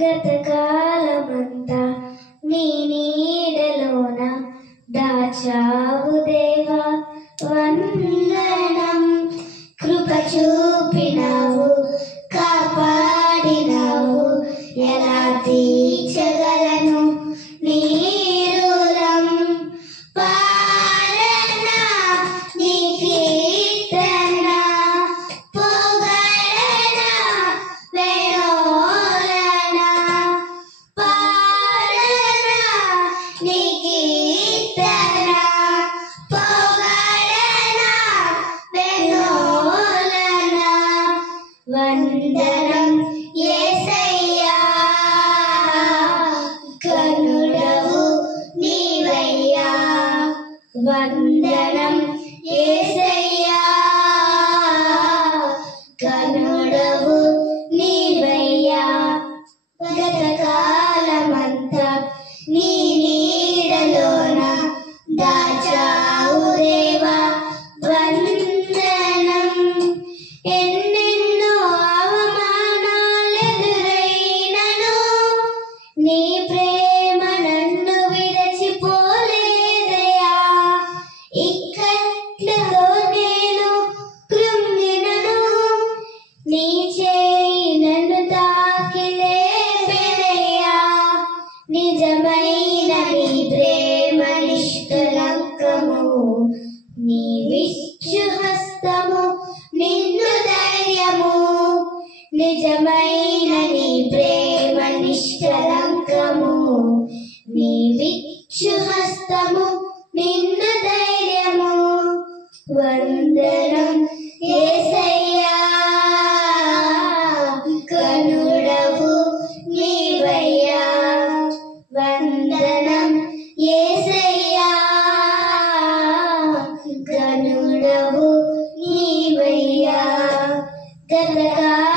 గతకాలమంతా నీ నీడలోన దాచావు దేవా వందనం. కృప చూపినావు, కాపాడినావు, ఎలా తీర్చగలను నీ రుణం. పాడన నీ కీర్తన, పొగడన వేణోలన. పాడన నీ కీర్తన, పొగడన వేణోలన. వందనం యేసయ్యా, కరుణవు నీవయ్యా. వందనం యేసయ్యా, కరుణవు నీవయ్యా. గతకాలమంతా నీ నీడలోన దాచావు దేవా వందనం. ఎన్నెన్నో అవమానాలెదురైనను నీ ప్రేమ నన్ను విడచిపోలేదయా. ఇక్కట్లతో నేను కృంగినను, నీ చేయి నన్ను తాకి లేపెనయ్యా. నిజమైన నీ ప్రేమ నిష్కలంకము, నీ విచ్చుహస్తము నిన్ను ధైర్యము. నిజమైన నీ ప్రేమ నిష్కలంకము, నీ విచ్చుహస్తము నిన్ను ధైర్యము. వందనం యేసయ్యా, కరుణవు నీవయ్యా. వందనం యేసయ్యా, కరుణవు నీవయ్యా. గతకాలమంతా